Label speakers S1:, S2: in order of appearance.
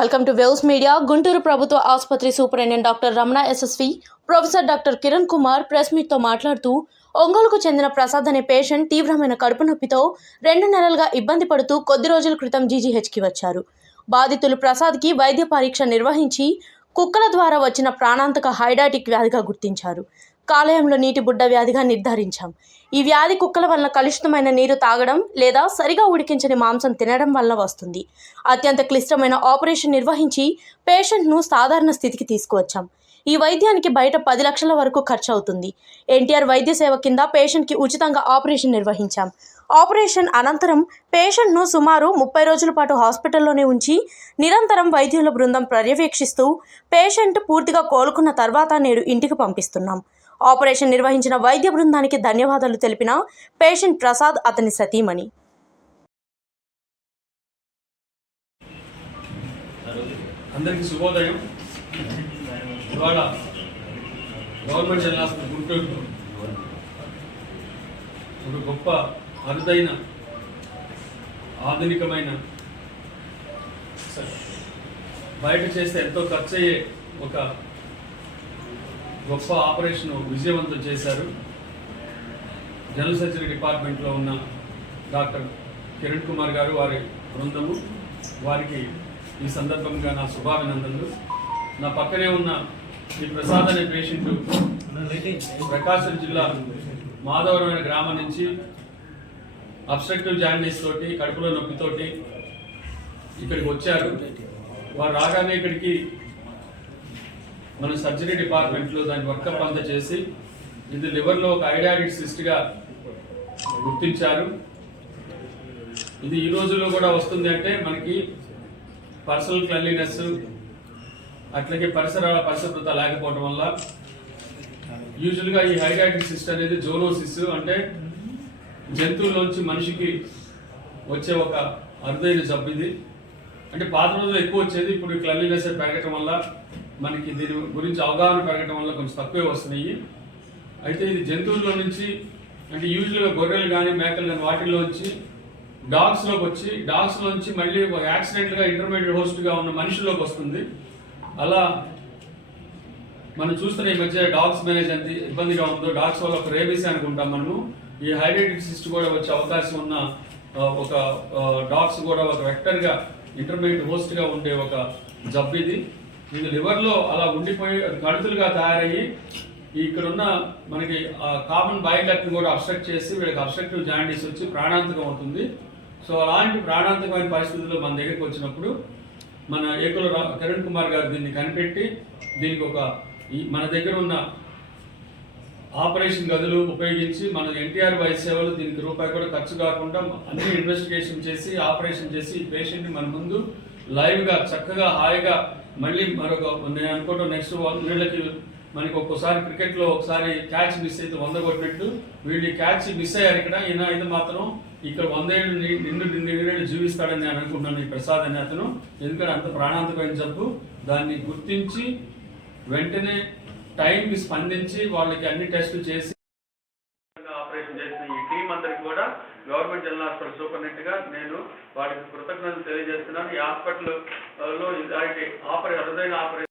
S1: Welcome to wells media. Guntur ప్రభుత్వ ఆసుపత్రి superintendent doctor Ramana SSV professor doctor Kiran Kumar press మీట్తో మాట్లాడుతూ ఒంగోలుకు చెందిన ప్రసాద్ అనే పేషెంట్ తీవ్రమైన కడుపు నొప్పితో రెండు నెలలుగా ఇబ్బంది పడుతూ కొద్ది రోజుల క్రితం జీజీహెచ్కి వచ్చారు. బాధితులు ప్రసాద్కి వైద్య పరీక్ష నిర్వహించి కుక్కల ద్వారా వచ్చిన ప్రాణాంతక హైడాటిక్ వ్యాధిగా గుర్తించారు. కాలేయంలో నీటి బుడ్డ వ్యాధిగా నిర్ధారించాం. ఈ వ్యాధి కుక్కల వలన కలుషితమైన నీరు తాగడం లేదా సరిగా ఉడికించని మాంసం తినడం వల్ల వస్తుంది. అత్యంత క్లిష్టమైన ఆపరేషన్ నిర్వహించి పేషెంట్ను సాధారణ స్థితికి తీసుకువచ్చాం. ఈ వైద్యానికి బయట పది లక్షల వరకు ఖర్చు అవుతుంది ఎన్టీఆర్ వైద్య సేవ కింద పేషెంట్కి ఉచితంగా ఆపరేషన్ నిర్వహించాం. ఆపరేషన్ అనంతరం పేషెంట్ను సుమారు ముప్పై రోజుల పాటు హాస్పిటల్లోనే ఉంచి నిరంతరం వైద్యుల బృందం పర్యవేక్షిస్తూ పేషెంట్ పూర్తిగా కోలుకున్న తర్వాత నేడు ఇంటికి పంపిస్తున్నాం. ఆపరేషన్ నిర్వహించిన వైద్య బృందానికి ధన్యవాదాలు తెలిపిన పేషెంట్ ప్రసాద్ అతని సతీమణి.
S2: అందరికీ శుభోదయం. ఇవాళ గవర్నమెంట్ జనరల్ హాస్పిటల్ గుంటూరు ఒక గొప్ప అరుదైన ఆధునికమైన బయట చేస్తే ఎంతో ఖర్చు అయ్యే ఒక గొప్ప ఆపరేషన్ విజయవంతం చేశారు. జనరల్ సర్జరీ డిపార్ట్మెంట్లో ఉన్న డాక్టర్ కిరణ్ కుమార్ గారు వారి బృందము. వారికి ఈ సందర్భంగా నా శుభాభినందనలు. నా పక్కనే ఉన్న ఈ ప్రసాద్ అనే పేషెంట్ ప్రకాశం జిల్లా మాధవరం అనే గ్రామం నుంచి అబ్స్ట్రక్టివ్ జాండీస్ తోటి కడుపులో నొప్పితోటి ఇక్కడికి వచ్చారు. వారు రాగానే ఇక్కడికి మన సర్జరీ డిపార్ట్మెంట్లో దాని వర్కప్ అంతా చేసి ఇది లివర్లో ఒక ఐడాడిడ్ సిస్ట్గా గుర్తించారు. ఇది ఈ రోజుల్లో కూడా వస్తుంది అంటే మనకి పర్సనల్ క్లెన్లీనెస్ అట్లాగే పరిసరాల పరిశుభ్రత లేకపోవడం వల్ల యూజువల్గా ఈ హైడాటిక్ సిస్ట్ అనేది జోనోసిస్ అంటే జంతువుల్లోంచి మనిషికి వచ్చే ఒక అరుదైన జబ్బు ఇది. అంటే పాత రోజుల్లో ఎక్కువ వచ్చేది ఇప్పుడు క్లెన్లీనెస్ పెరగటం వల్ల మనకి దీని గురించి అవగాహన పెరగటం వల్ల కొంచెం తక్కువే వస్తున్నాయి. అయితే ఇది జంతువుల్లో నుంచి అంటే యూజువల్గా గొర్రెలు కానీ మేకలు కానీ వాటిల్లోంచి డాగ్స్లోకి వచ్చి డాగ్స్లోంచి మళ్ళీ ఒక యాక్సిడెంట్గా ఇంటర్మీడియట్ హోస్ట్గా ఉన్న మనుషుల్లోకి వస్తుంది. అలా మనం చూస్తున్న ఈ మధ్య డాగ్స్ మేనేజ్ ఎంత ఇబ్బందిగా ఉందో డాగ్స్ వల్ల ఒక రేబీస్ అనుకుంటాం మనము. ఈ హైడ్రేటెడ్ సిస్ట్ కూడా వచ్చే అవకాశం ఉన్న ఒక డాగ్స్ కూడా ఒక వెక్టర్గా ఇంటర్మీడియట్ హోస్ట్గా ఉండే ఒక జబ్బు ఇది. ఇది లివర్లో అలా ఉండిపోయి అది కణుతులుగా తయారయ్యి ఇక్కడ ఉన్న మనకి కామన్ బయోడక్ట్ని కూడా అబ్స్ట్రక్ట్ చేసి వీళ్ళకి అబ్స్ట్రక్టివ్ జాండీస్ వచ్చి ప్రాణాంతకం అవుతుంది. సో అలాంటి ప్రాణాంతకమైన పరిస్థితుల్లో మన దగ్గరికి వచ్చినప్పుడు మన ఏకుల రా- కిరణ్ కుమార్ గారు దీన్ని కనిపెట్టి దీనికి ఒక ఈ మన దగ్గర ఉన్న ఆపరేషన్ గదులు ఉపయోగించి మన ఎన్టీఆర్ వైద్య సేవలు దీనికి రూపాయి కూడా ఖర్చు కాకుండా అన్ని ఇన్వెస్టిగేషన్ చేసి ఆపరేషన్ చేసి ఈ పేషెంట్ని మన ముందు లైవ్గా చక్కగా హాయిగా మళ్ళీ మరొక నేను అనుకుంటా నెక్స్ట్ వీళ్ళకి మనకి ఒక్కోసారి క్రికెట్లో ఒకసారి క్యాచ్ మిస్ అయితే వంద కొట్టినట్టు వీళ్ళు క్యాచ్ మిస్ అయ్యారు ఇక్కడ. ఈయన అయితే మాత్రం ఇక్కడ వందేళ్ళు ని- నిండు నిండు నిండు జీవిస్తాడని నేను అనుకుంటున్నాను ఈ ప్రసాద్ అనే అతను. ఎందుకంటే అంత ప్రాణాంతకమైన జబ్బు. దాన్ని గుర్తించి వెంటనే టైంకి స్పందించి వాళ్ళకి అన్ని టెస్టులు చేసి గవర్నమెంట్ జనరల్ హాస్పిటల్ సూపరింటెండెంట్గా నేను వాటికి కృతజ్ఞతలు తెలియజేస్తున్నాను. ఈ హాస్పిటల్లో ఇలాంటి ఆపరే అరుదైన ఆపరేషన్